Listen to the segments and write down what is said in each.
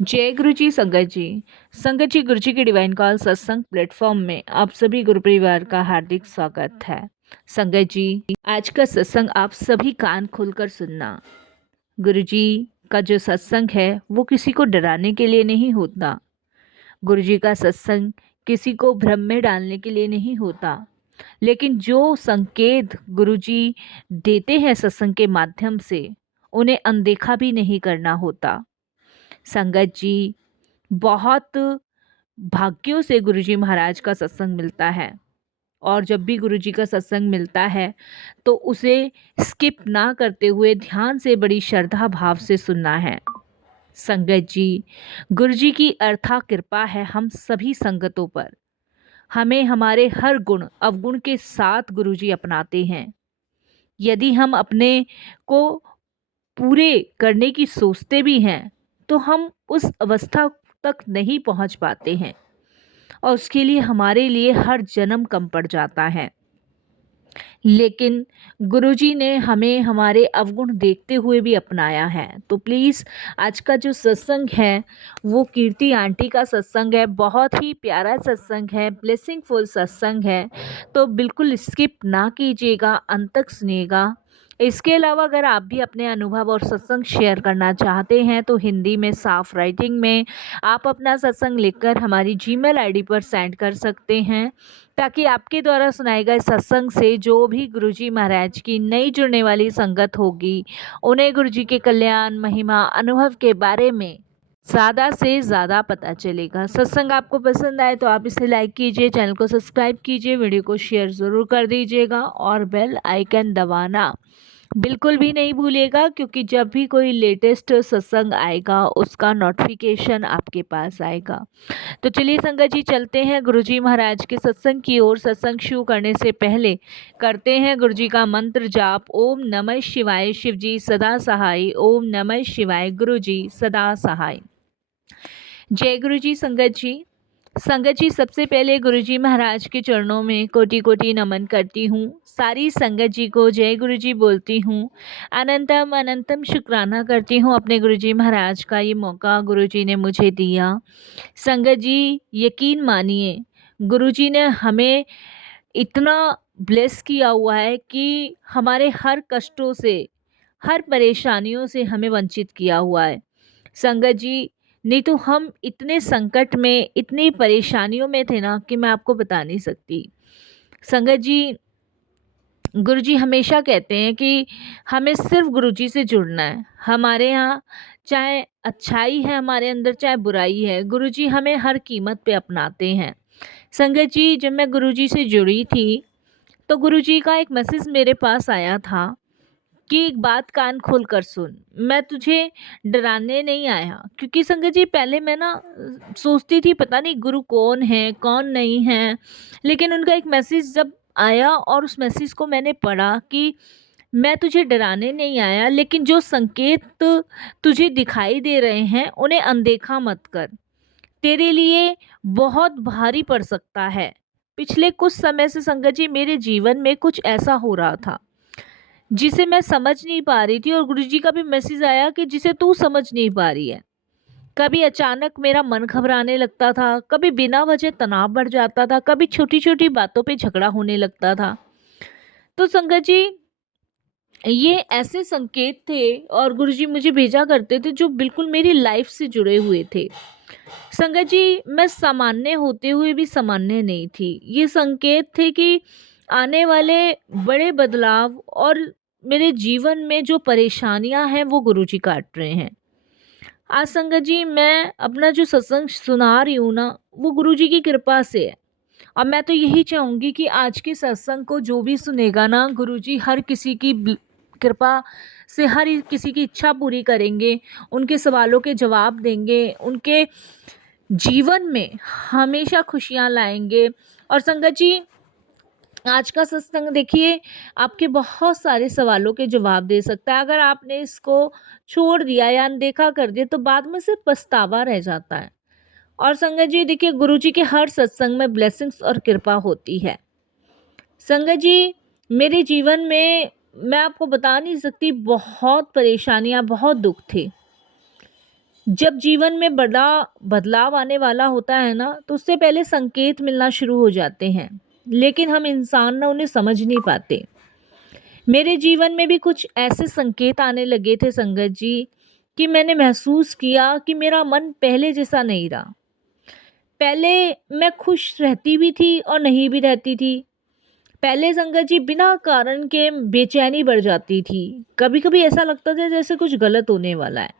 जय गुरु जी संगत जी। संगत जी, गुरु जी के डिवाइन कॉल सत्संग प्लेटफॉर्म में आप सभी गुरु परिवार का हार्दिक स्वागत है। संगत जी, आज का सत्संग आप सभी कान खोलकर सुनना। गुरु जी का जो सत्संग है वो किसी को डराने के लिए नहीं होता। गुरु जी का सत्संग किसी को भ्रम में डालने के लिए नहीं होता, लेकिन जो संकेत गुरु जी देते हैं सत्संग के माध्यम से उन्हें अनदेखा भी नहीं करना होता। संगत जी, बहुत भाग्यों से गुरुजी महाराज का सत्संग मिलता है, और जब भी गुरुजी का सत्संग मिलता है तो उसे स्किप ना करते हुए ध्यान से बड़ी श्रद्धा भाव से सुनना है। संगत जी, गुरुजी की अर्थात कृपा है हम सभी संगतों पर। हमें हमारे हर गुण अवगुण के साथ गुरुजी अपनाते हैं। यदि हम अपने को पूरे करने की सोचते भी हैं तो हम उस अवस्था तक नहीं पहुंच पाते हैं, और उसके लिए हमारे लिए हर जन्म कम पड़ जाता है। लेकिन गुरुजी ने हमें हमारे अवगुण देखते हुए भी अपनाया है। तो प्लीज़, आज का जो सत्संग है वो कीर्ति आंटी का सत्संग है। बहुत ही प्यारा सत्संग है, ब्लेसिंगफुल सत्संग है, तो बिल्कुल स्किप ना कीजिएगा, अंत तक सुनिएगा। इसके अलावा अगर आप भी अपने अनुभव और सत्संग शेयर करना चाहते हैं तो हिंदी में साफ राइटिंग में आप अपना सत्संग लिखकर हमारी जीमेल आईडी पर सेंड कर सकते हैं, ताकि आपके द्वारा सुनाए गए सत्संग से जो भी गुरुजी महाराज की नई जुड़ने वाली संगत होगी उन्हें गुरुजी के कल्याण, महिमा, अनुभव के बारे में ज़्यादा से ज़्यादा पता चलेगा। सत्संग आपको पसंद आए तो आप इसे लाइक कीजिए, चैनल को सब्सक्राइब कीजिए, वीडियो को शेयर ज़रूर कर दीजिएगा और बेल आइकन दबाना बिल्कुल भी नहीं भूलिएगा, क्योंकि जब भी कोई लेटेस्ट सत्संग आएगा उसका नोटिफिकेशन आपके पास आएगा। तो चलिए संगत जी, चलते हैं गुरुजी महाराज के सत्संग की ओर। सत्संग शुरू करने से पहले करते हैं गुरुजी का मंत्र जाप। ओम नमः शिवाय, शिव जी सदा सहाय। ओम नमः शिवाय, गुरुजी सदा सहाय। जय गुरुजी संगत जी। संगत जी, सबसे पहले गुरुजी महाराज के चरणों में कोटि कोटि नमन करती हूँ। सारी संगत जी को जय गुरुजी बोलती हूँ। अनंतम अनंतम शुक्राना करती हूँ अपने गुरुजी महाराज का, ये मौका गुरुजी ने मुझे दिया। संगत जी, यकीन मानिए, गुरुजी ने हमें इतना ब्लेस किया हुआ है कि हमारे हर कष्टों से, हर परेशानियों से हमें वंचित किया हुआ है। संगत जी, नहीं तो हम इतने संकट में, इतनी परेशानियों में थे ना कि मैं आपको बता नहीं सकती। संगत जी, गुरुजी हमेशा कहते हैं कि हमें सिर्फ गुरुजी से जुड़ना है। हमारे यहाँ चाहे अच्छाई है हमारे अंदर, चाहे बुराई है, गुरुजी हमें हर कीमत पे अपनाते हैं। संगत जी, जब मैं गुरुजी से जुड़ी थी तो गुरुजी का एक मैसेज मेरे पास आया था कि एक बात कान खोल कर सुन, मैं तुझे डराने नहीं आया। क्योंकि संगत जी, पहले मैं ना सोचती थी पता नहीं गुरु कौन है कौन नहीं है, लेकिन उनका एक मैसेज जब आया और उस मैसेज को मैंने पढ़ा कि मैं तुझे डराने नहीं आया, लेकिन जो संकेत तुझे दिखाई दे रहे हैं उन्हें अनदेखा मत कर, तेरे लिए बहुत भारी पड़ सकता है। पिछले कुछ समय से संगत जी मेरे जीवन में कुछ ऐसा हो रहा था जिसे मैं समझ नहीं पा रही थी, और गुरुजी का भी मैसेज आया कि जिसे तू समझ नहीं पा रही है। कभी अचानक मेरा मन घबराने लगता था, कभी बिना वजह तनाव बढ़ जाता था, कभी छोटी छोटी बातों पे झगड़ा होने लगता था। तो संगत जी, ये ऐसे संकेत थे और गुरुजी मुझे भेजा करते थे जो बिल्कुल मेरी लाइफ से जुड़े हुए थे। संगत जी, मैं सामान्य होते हुए भी सामान्य नहीं थी। ये संकेत थे कि आने वाले बड़े बदलाव और मेरे जीवन में जो परेशानियां हैं वो गुरुजी काट रहे हैं। आज संगत जी, मैं अपना जो सत्संग सुना रही हूँ ना, वो गुरुजी की कृपा से है। और मैं तो यही चाहूँगी कि आज के सत्संग को जो भी सुनेगा ना, गुरुजी हर किसी की कृपा से हर किसी की इच्छा पूरी करेंगे, उनके सवालों के जवाब देंगे, उनके जीवन में हमेशा खुशियाँ लाएंगे। और संगत जी, आज का सत्संग देखिए आपके बहुत सारे सवालों के जवाब दे सकता है। अगर आपने इसको छोड़ दिया या अनदेखा कर दिया तो बाद में सिर्फ पछतावा रह जाता है। और संगत जी देखिए, गुरुजी के हर सत्संग में ब्लेसिंग्स और कृपा होती है। संगत जी, मेरे जीवन में मैं आपको बता नहीं सकती, बहुत परेशानियां, बहुत दुख थे। जब जीवन में बड़ा बदलाव आने वाला होता है ना, तो उससे पहले संकेत मिलना शुरू हो जाते हैं, लेकिन हम इंसान ना उन्हें समझ नहीं पाते। मेरे जीवन में भी कुछ ऐसे संकेत आने लगे थे संगत जी, कि मैंने महसूस किया कि मेरा मन पहले जैसा नहीं रहा। पहले मैं खुश रहती भी थी और नहीं भी रहती थी। पहले संगत जी बिना कारण के बेचैनी बढ़ जाती थी। कभी-कभी ऐसा लगता था जैसे कुछ गलत होने वाला है।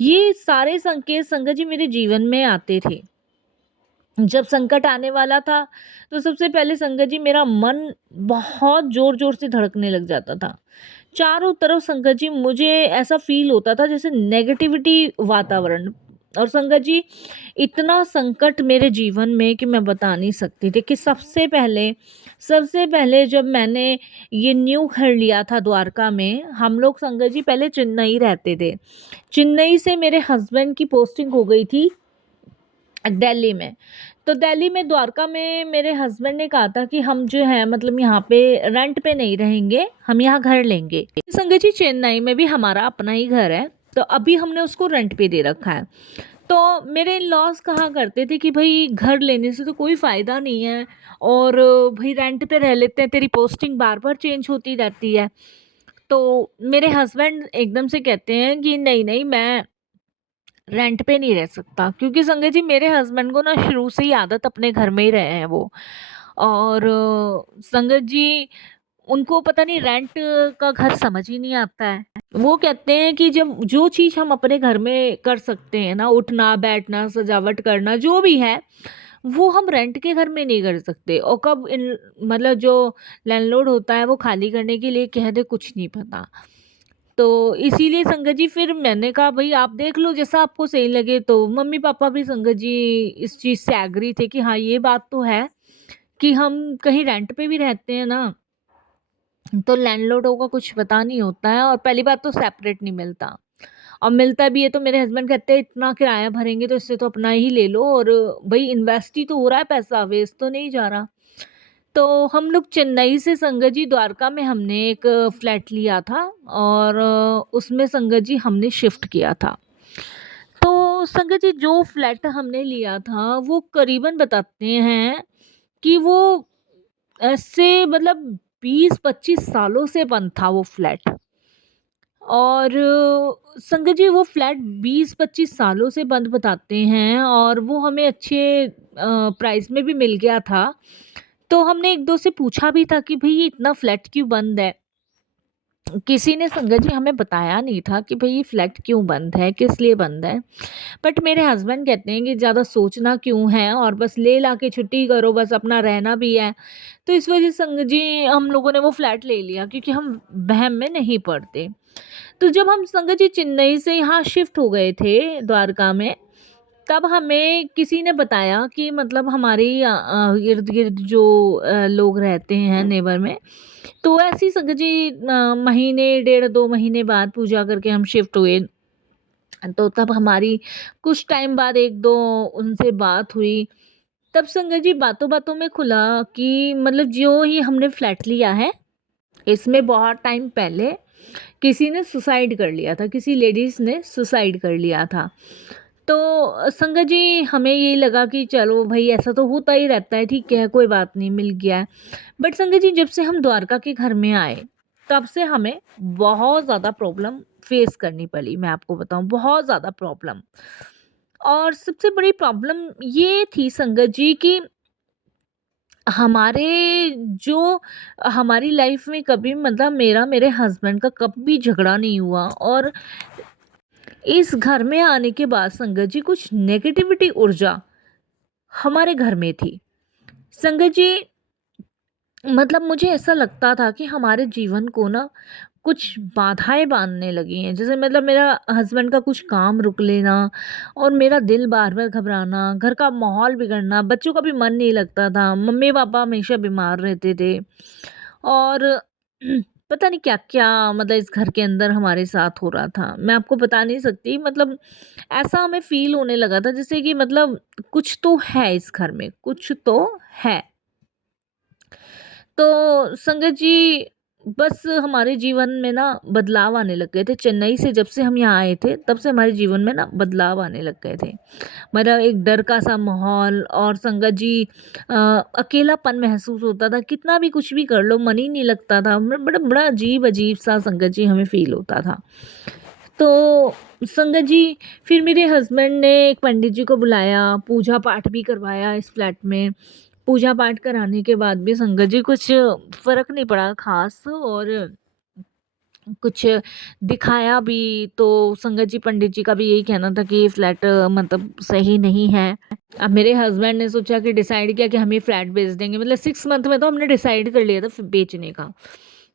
ये सारे संकेत संगत जी मेरे जीवन में आते थे। जब संकट आने वाला था, तो सबसे पहले संगत जी मेरा मन बहुत ज़ोर-ज़ोर से धड़कने लग जाता था। चारों तरफ संगत जी मुझे ऐसा फ़ील होता था जैसे नेगेटिविटी वातावरण। और संगत जी इतना संकट मेरे जीवन में कि मैं बता नहीं सकती थी कि सबसे पहले जब मैंने ये न्यू घर लिया था द्वारका में, हम लोग संगत जी पहले चेन्नई रहते थे। चेन्नई से मेरे हस्बैंड की पोस्टिंग हो गई थी दिल्ली में। तो दिल्ली में द्वारका में मेरे हस्बैंड ने कहा था कि हम जो है मतलब यहाँ पे रेंट पे नहीं रहेंगे, हम यहाँ घर लेंगे। संगत जी चेन्नई में भी हमारा अपना ही घर है, तो अभी हमने उसको रेंट पे दे रखा है। तो मेरे इन-लॉज़ कहा करते थे कि भई घर लेने से तो कोई फ़ायदा नहीं है, और भई रेंट पे रह लेते हैं, तेरी पोस्टिंग बार-बार चेंज होती रहती है। तो मेरे हस्बैंड एकदम से कहते हैं कि नहीं-नहीं, मैं रेंट पे नहीं रह सकता, क्योंकि संगत जी मेरे हस्बैंड को ना शुरू से ही आदत, अपने घर में ही रहे हैं वो। और संगत जी उनको पता नहीं रेंट का घर समझ ही नहीं आता है। वो कहते हैं कि जब जो चीज़ हम अपने घर में कर सकते हैं ना, उठना बैठना सजावट करना जो भी है, वो हम रेंट के घर में नहीं कर सकते। और कब इन मतलब जो लैंडलॉर्ड होता है वो खाली करने के लिए कह दे, कुछ नहीं पता। तो इसीलिए संगत जी फिर मैंने कहा भई आप देख लो जैसा आपको सही लगे। तो मम्मी-पापा भी संगत जी इस चीज़ से एग्री थे कि हाँ, ये बात तो है कि हम कहीं रेंट पे भी रहते हैं ना, तो लैंडलॉर्डों का कुछ पता नहीं होता है, और पहली बात तो सेपरेट नहीं मिलता। और मिलता भी है तो मेरे हस्बैंड कहते हैं इतना किराया भरेंगे तो इससे तो अपना ही ले लो, और भई इन्वेस्ट ही तो हो रहा है पैसा, वेस्ट तो नहीं जा रहा। तो हम लोग चेन्नई से संगत जी द्वारका में हमने एक फ्लैट लिया था, और उसमें संगत जी हमने शिफ्ट किया था। तो संगत जी जो फ्लैट हमने लिया था वो करीबन बताते हैं कि वो ऐसे मतलब 20-25 सालों से बंद था वो फ्लैट। और संगत जी वो फ्लैट 20-25 सालों से बंद बताते हैं, और वो हमें अच्छे प्राइस में भी मिल गया था। तो हमने 1-2 से पूछा भी था कि भई ये इतना फ्लैट क्यों बंद है? किसी ने संगत जी हमें बताया नहीं था कि भई ये फ्लैट क्यों बंद है, किस लिए बंद है। बट मेरे हस्बैंड कहते हैं कि ज़्यादा सोचना क्यों है, और बस ले-ला के छुट्टी करो, बस अपना रहना भी है। तो इस वजह से संगत जी हम लोगों ने वो फ्लैट ले लिया, क्योंकि हम वहम में नहीं पड़ते। तो जब हम संगत जी चेन्नई से यहाँ शिफ्ट हो गए थे द्वारका में, तब हमें किसी ने बताया कि मतलब हमारे इर्द-गिर्द जो लोग रहते हैं नेबर में, तो ऐसे ही संगत जी महीने डेढ़ 2 महीने बाद पूजा करके हम शिफ्ट हुए। तो तब हमारी कुछ टाइम बाद 1-2 उनसे बात हुई। तब संगत जी बातों-बातों में खुला कि मतलब जो ही हमने फ्लैट लिया है, इसमें बहुत टाइम पहले किसी ने सुसाइड कर लिया था, किसी लेडीज़ ने सुसाइड कर लिया था। तो संगत जी हमें यही लगा कि चलो भई ऐसा तो होता ही रहता है, ठीक है, कोई बात नहीं, मिल गया है। बट संगत जी जब से हम द्वारका के घर में आए, तब से हमें बहुत ज़्यादा प्रॉब्लम फेस करनी पड़ी, मैं आपको बताऊँ बहुत ज़्यादा प्रॉब्लम। और सबसे बड़ी प्रॉब्लम ये थी संगत जी कि हमारे जो हमारी लाइफ में कभी मतलब मेरा मेरे हस्बैंड का कभी झगड़ा नहीं हुआ, और इस घर में आने के बाद संगत जी कुछ नेगेटिविटी ऊर्जा हमारे घर में थी। संगत जी मतलब मुझे ऐसा लगता था कि हमारे जीवन को ना कुछ बाधाएँ बाँधने लगी हैं। जैसे मतलब मेरा हस्बैंड का कुछ काम रुक लेना, और मेरा दिल बार-बार घबराना, घर का माहौल बिगड़ना, बच्चों का भी मन नहीं लगता था, मम्मी-पापा हमेशा बीमार रहते थे, और पता नहीं क्या-क्या मतलब इस घर के अंदर हमारे साथ हो रहा था। मैं आपको बता नहीं सकती, मतलब ऐसा हमें फ़ील होने लगा था जैसे कि मतलब कुछ तो है इस घर में, कुछ तो है। तो संगत जी बस हमारे जीवन में ना बदलाव आने लग गए थे। चेन्नई से जब से हम यहाँ आए थे तब से हमारे जीवन में ना बदलाव आने लग गए थे। मतलब एक डर का सा माहौल और संगत जी अकेलापन महसूस होता था। कितना भी कुछ भी कर लो मन ही नहीं लगता था। बड़ा बड़ा अजीब-अजीब सा संगत जी हमें फ़ील होता था। तो संगत जी फिर मेरे हस्बैंड ने एक पंडित जी को बुलाया, पूजा पाठ भी करवाया इस फ्लैट में। पूजा पाठ कराने के बाद भी संगत जी कुछ फ़र्क नहीं पड़ा ख़ास और कुछ दिखाया भी। तो संगत जी पंडित जी का भी यही कहना था कि ये फ्लैट मतलब सही नहीं है। अब मेरे हस्बैंड ने सोचा कि डिसाइड किया कि हम ये फ्लैट बेच देंगे। मतलब 6 मंथ में तो हमने डिसाइड कर लिया था बेचने का।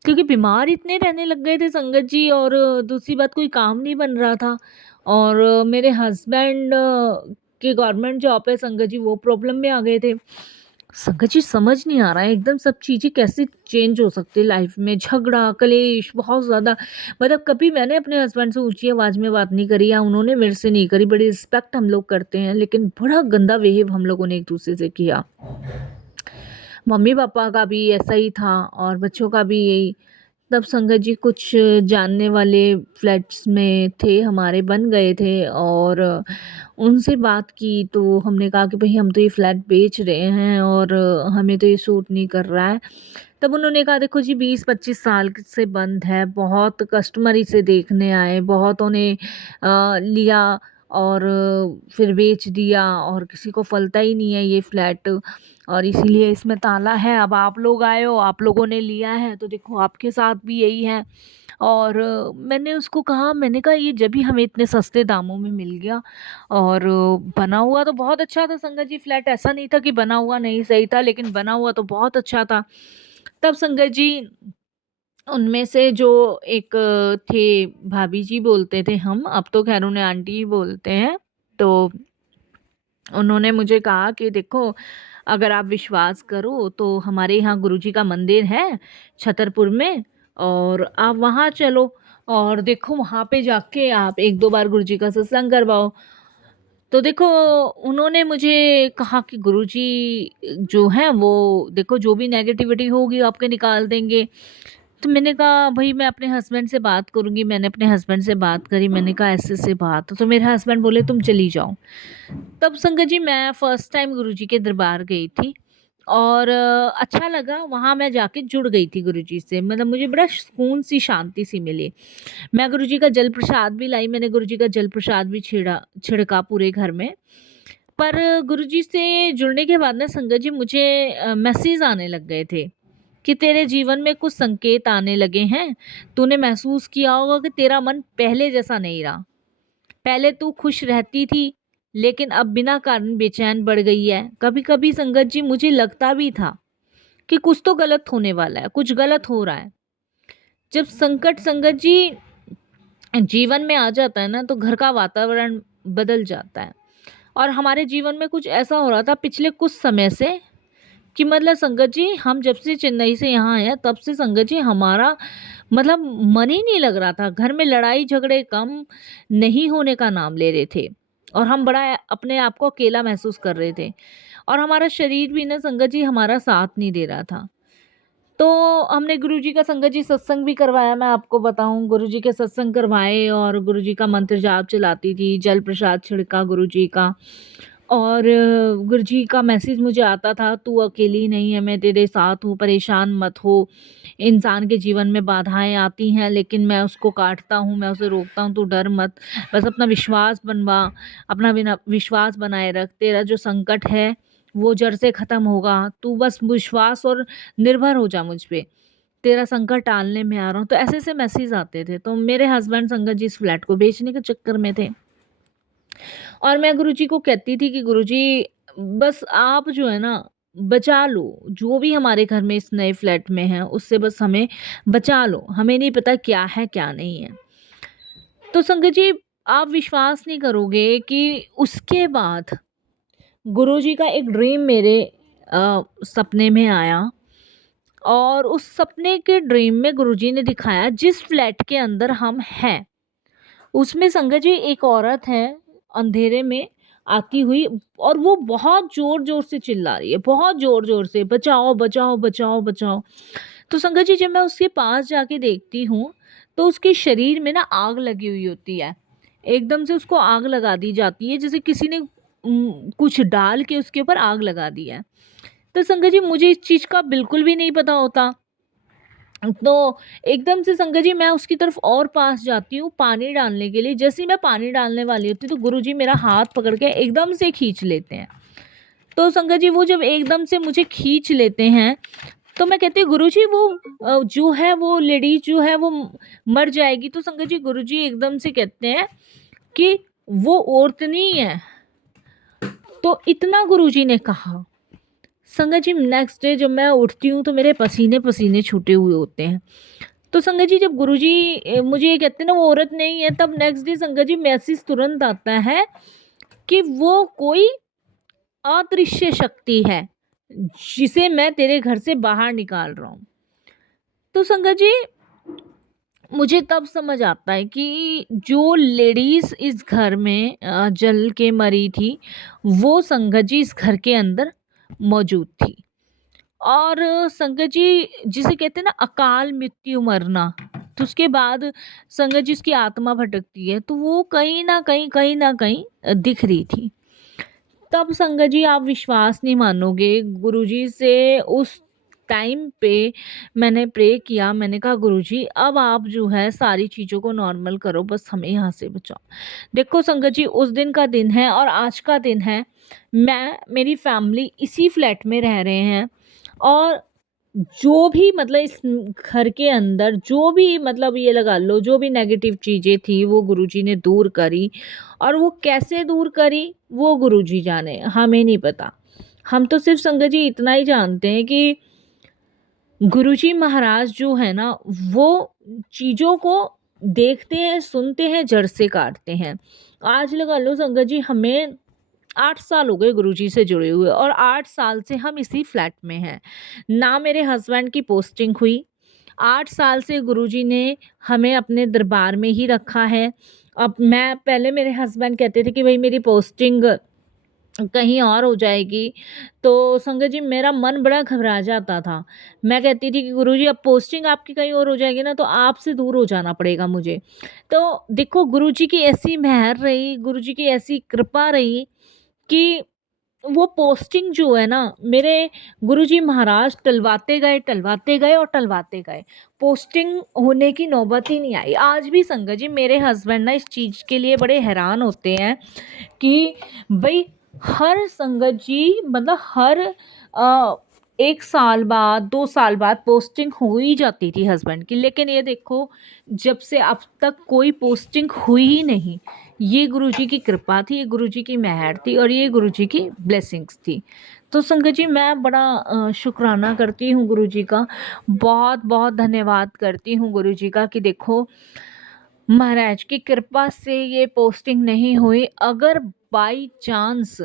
क्योंकि बीमार इतने रहने लग गए थे संगत जी और दूसरी बात कोई काम नहीं बन रहा था और मेरे हस्बैंड की गवर्नमेंट जॉब है संगत जी वो प्रॉब्लम में आ गए थे। संगत जी समझ नहीं आ रहा है एकदम सब चीज़ें कैसे चेंज हो सकती है लाइफ में, झगड़ा, कलेश बहुत ज़्यादा। मतलब कभी मैंने अपने हस्बैंड से ऊँची आवाज़ में बात नहीं करी या उन्होंने मेरे से नहीं करी, बड़ी रिस्पेक्ट हम लोग करते हैं, लेकिन बड़ा गंदा बिहेव हम लोगों ने एक-दूसरे से किया। मम्मी-पापा का भी ऐसा ही था और बच्चों का भी यही। तब संगत जी कुछ जानने वाले फ्लैट्स में थे हमारे बन गए थे और उनसे बात की तो हमने कहा कि भई हम तो ये फ्लैट बेच रहे हैं और हमें तो ये सूट नहीं कर रहा है। तब उन्होंने कहा देखो जी 20-25 साल से बंद है, बहुत कस्टमर इसे देखने आए, बहुतों ने लिया और फिर बेच दिया और किसी को फलता ही नहीं है ये फ्लैट और इसीलिए इसमें ताला है। अब आप लोग आए हो, आप लोगों ने लिया है तो देखो आपके साथ भी यही है। और मैंने उसको कहा मैंने कहा ये जब भी हमें इतने सस्ते दामों में मिल गया और बना हुआ तो बहुत अच्छा था संगत जी फ्लैट, ऐसा नहीं था कि बना हुआ नहीं सही था, लेकिन बना हुआ तो बहुत अच्छा था। तब संगत जी उनमें से जो एक थे भाभी जी बोलते थे हम, अब तो ख़ैर उन्हें आंटी ही बोलते हैं। तो उन्होंने मुझे कहा कि देखो अगर आप विश्वास करो तो हमारे यहाँ गुरुजी का मंदिर है छतरपुर में और आप वहाँ चलो और देखो वहाँ पे जाके आप 1-2 बार गुरुजी का सत्संग करवाओ। तो देखो उन्होंने मुझे कहा कि गुरुजी जो हैं वो देखो जो भी नेगेटिविटी होगी आपके निकाल देंगे। तो मैंने कहा भई मैं अपने हस्बैंड से बात करूँगी। मैंने अपने हस्बैंड से बात करी, मैंने कहा ऐसे-ऐसे बात, तो मेरे हस्बैंड बोले तुम चली जाओ। तब संगत जी मैं फर्स्ट टाइम गुरुजी के दरबार गई थी और अच्छा लगा, वहाँ मैं जाके जुड़ गई थी गुरुजी से, मतलब मुझे बड़ा सुकून सी शांति सी मिली। मैं गुरुजी का जल प्रसाद भी लाई, मैंने गुरुजी का जल प्रसाद भी छिड़का पूरे घर में। पर गुरुजी से जुड़ने के बाद ना संगत जी मुझे मैसेज आने लग गए थे कि तेरे जीवन में कुछ संकेत आने लगे हैं। तूने महसूस किया होगा कि तेरा मन पहले जैसा नहीं रहा। पहले तू खुश रहती थी, लेकिन अब बिना कारण बेचैन बढ़ गई है। कभी-कभी संगत जी मुझे लगता भी था कि कुछ तो गलत होने वाला है, कुछ गलत हो रहा है। जब संकट संगत जी जीवन में आ जाता है ना, तो घर का वातावरण बदल जाता है और हमारे जीवन में कुछ ऐसा हो रहा था पिछले कुछ समय से कि मतलब संगत जी हम जब से चेन्नई से यहाँ आए हैं, तब से संगत जी हमारा मतलब मन ही नहीं लग रहा था। घर में लड़ाई झगड़े कम नहीं होने का नाम ले रहे थे और हम बड़ा अपने आप को अकेला महसूस कर रहे थे और हमारा शरीर भी ना संगत जी हमारा साथ नहीं दे रहा था। तो हमने गुरुजी का संगत जी सत्संग भी करवाया, मैं आपको बताऊँ गुरुजी के सत्संग करवाए और गुरुजी का मंत्र जाप चलाती थी, जल प्रसाद छिड़का गुरुजी का और गुरुजी का मैसेज मुझे आता था तू अकेली नहीं है, मैं तेरे साथ हूँ, परेशान मत हो। इंसान के जीवन में बाधाएँ आती हैं लेकिन मैं उसको काटता हूँ, मैं उसे रोकता हूँ, तू डर मत। बस अपना विश्वास बनवा, अपना बिना विश्वास बनाए रख, तेरा जो संकट है वो जड़ से ख़त्म होगा। तू बस विश्वास और निर्भर हो जा मुझ पे, तेरा संकट टालने में आ रहा हूँ। तो ऐसे-ऐसे मैसेज आते थे। तो मेरे हस्बैंड संगत जी इस फ्लैट को बेचने के चक्कर में थे और मैं गुरुजी को कहती थी कि गुरुजी बस आप जो है ना बचा लो, जो भी हमारे घर में इस नए फ्लैट में है उससे बस हमें बचा लो। हमें नहीं पता क्या है क्या नहीं है। तो संगत जी आप विश्वास नहीं करोगे कि उसके बाद गुरुजी का एक ड्रीम मेरे सपने में आया और उस सपने के ड्रीम में गुरुजी ने दिखाया जिस फ्लैट के अंदर हम हैं, उसमें संगत जी एक औरत है अंधेरे में आती हुई और वो बहुत ज़ोर-ज़ोर से चिल्ला रही है, बहुत ज़ोर-ज़ोर से बचाओ, बचाओ, बचाओ, बचाओ। तो संगत जी जब मैं उसके पास जाके देखती हूँ तो उसके शरीर में ना आग लगी हुई होती है। एकदम से उसको आग लगा दी जाती है, जैसे किसी ने कुछ डाल के उसके ऊपर आग लगा दी है। तो संगत जी मुझे इस चीज़ का बिल्कुल भी नहीं पता होता। तो एकदम से संगत जी मैं उसकी तरफ और पास जाती हूँ पानी डालने के लिए। जैसे ही मैं पानी डालने वाली होती हूँ तो गुरुजी मेरा हाथ पकड़ के एकदम से खींच लेते हैं। तो संगत जी वो जब एकदम से मुझे खींच लेते हैं तो मैं कहती हूँ गुरुजी वो जो है वो लेडीज जो है वो मर जाएगी। तो संगत जी गुरुजी एकदम से कहते हैं कि वो औरत नहीं है। तो इतना गुरुजी ने कहा। संगत जी नेक्स्ट डे जब मैं उठती हूँ तो मेरे पसीने पसीने छूटे हुए होते हैं। तो संगत जी जब गुरुजी मुझे ये कहते हैं ना वो औरत नहीं है, तब नेक्स्ट डे संगत जी मैसेज तुरंत आता है कि वो कोई अदृश्य शक्ति है जिसे मैं तेरे घर से बाहर निकाल रहा हूँ। तो संगत जी मुझे तब समझ आता है कि जो लेडीज इस घर में जल के मरी थी वो संगत जी इस घर के अंदर मौजूद थी। और संगत जी जिसे कहते हैं ना अकाल मृत्यु मरना, तो उसके बाद संगत जी उसकी आत्मा भटकती है तो वो कहीं ना कहीं दिख रही थी। तब संगत जी आप विश्वास नहीं मानोगे, गुरुजी से उस टाइम पे मैंने प्रे किया। मैंने कहा गुरुजी अब आप जो है सारी चीज़ों को नॉर्मल करो, बस हमें यहाँ से बचाओ। देखो संगत जी उस दिन का दिन है और आज का दिन है। मैं मेरी फैमिली इसी फ्लैट में रह रहे हैं और जो भी मतलब इस घर के अंदर जो भी मतलब ये लगा लो जो भी नेगेटिव चीज़ें थी वो गुरुजी ने दूर करी। और वो कैसे दूर करी वो गुरुजी जाने, हमें नहीं पता। हम तो सिर्फ संगत जी इतना ही जानते हैं कि गुरुजी महाराज जो है ना वो चीज़ों को देखते हैं सुनते हैं जड़ से काटते हैं। आज लगा लो संगत जी हमें 8 साल हो गए गुरुजी से जुड़े हुए और 8 साल से हम इसी फ्लैट में हैं। ना मेरे हस्बैंड की पोस्टिंग हुई। 8 साल से गुरुजी ने हमें अपने दरबार में ही रखा है। अब मैं पहले मेरे हस्बैंड कहते थे कि भई मेरी पोस्टिंग कहीं और हो जाएगी, तो संगत जी मेरा मन बड़ा घबरा जाता था। मैं कहती थी कि गुरुजी अब पोस्टिंग आपकी कहीं और हो जाएगी ना तो आपसे दूर हो जाना पड़ेगा मुझे। तो देखो गुरुजी की ऐसी मेहर रही, गुरुजी की ऐसी कृपा रही कि वो पोस्टिंग जो है ना मेरे गुरुजी महाराज टलवाते गए और टलवाते गए। पोस्टिंग होने की नौबत ही नहीं आई। आज भी संगत जी मेरे हस्बैंड ना इस चीज़ के लिए बड़े हैरान होते हैं कि भई हर संगत जी मतलब हर 1 साल बाद 2 साल बाद पोस्टिंग हो ही जाती थी हस्बैंड की। लेकिन ये देखो जब से अब तक कोई पोस्टिंग हुई ही नहीं। ये गुरुजी की कृपा थी, ये गुरुजी की मेहर थी और ये गुरुजी की ब्लेसिंग्स थी। तो संगत जी मैं बड़ा शुक्राना करती हूँ गुरुजी का, बहुत-बहुत धन्यवाद करती हूँ गुरुजी का कि देखो महाराज की कृपा से ये पोस्टिंग नहीं हुई। अगर बाई चांस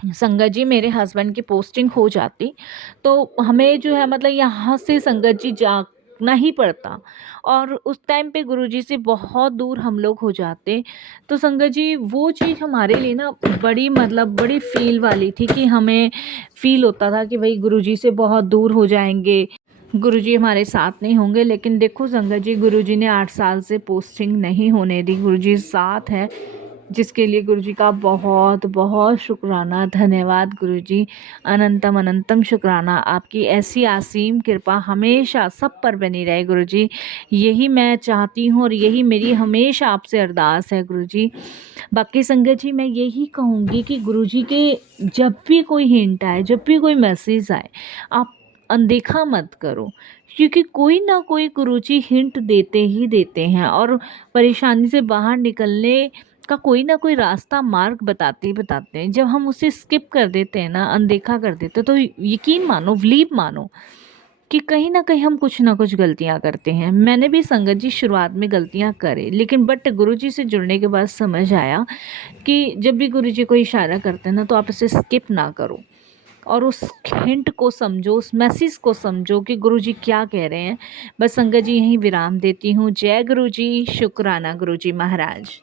संगत जी मेरे हस्बैंड की पोस्टिंग हो जाती तो हमें जो है मतलब यहाँ से संगत जी जाना ही पड़ता और उस टाइम पे गुरुजी से बहुत दूर हम लोग हो जाते। तो संगत जी वो चीज़ हमारे लिए ना बड़ी मतलब बड़ी फील वाली थी कि हमें फील होता था कि भाई गुरुजी से बहुत दूर हो जाएंगे, गुरुजी हमारे साथ नहीं होंगे। लेकिन देखो संगत जी गुरुजी ने 8 साल से पोस्टिंग नहीं होने दी, गुरुजी साथ है, जिसके लिए गुरुजी का बहुत बहुत शुक्राना, धन्यवाद गुरुजी, अनंतम अनंतम शुक्राना। आपकी ऐसी असीम कृपा हमेशा सब पर बनी रहे गुरुजी, यही मैं चाहती हूँ और यही मेरी हमेशा आपसे अरदास है गुरुजी। बाकी संगत जी मैं यही कहूँगी कि गुरुजी के जब भी कोई हिंट आए, जब भी कोई मैसेज आए, आप अनदेखा मत करो, क्योंकि कोई ना कोई गुरुजी हिंट देते ही देते हैं और परेशानी से बाहर निकलने का कोई ना कोई रास्ता मार्ग बताते ही बताते हैं। जब हम उसे स्किप कर देते हैं ना, अनदेखा कर देते हैं, तो यकीन मानो, बिलीव मानो कि कहीं ना कहीं हम कुछ ना कुछ गलतियां करते हैं। मैंने भी संगत जी शुरुआत में गलतियां करी, लेकिन बट गुरुजी से जुड़ने के बाद समझ आया कि जब भी गुरुजी कोई इशारा करते हैं ना तो आप इसे स्किप ना करो और उस हिंट को समझो, उस मैसेज को समझो कि गुरुजी क्या कह रहे हैं। बस संगत जी यहीं विराम देती हूँ। जय गुरुजी, शुक्राना गुरुजी महाराज।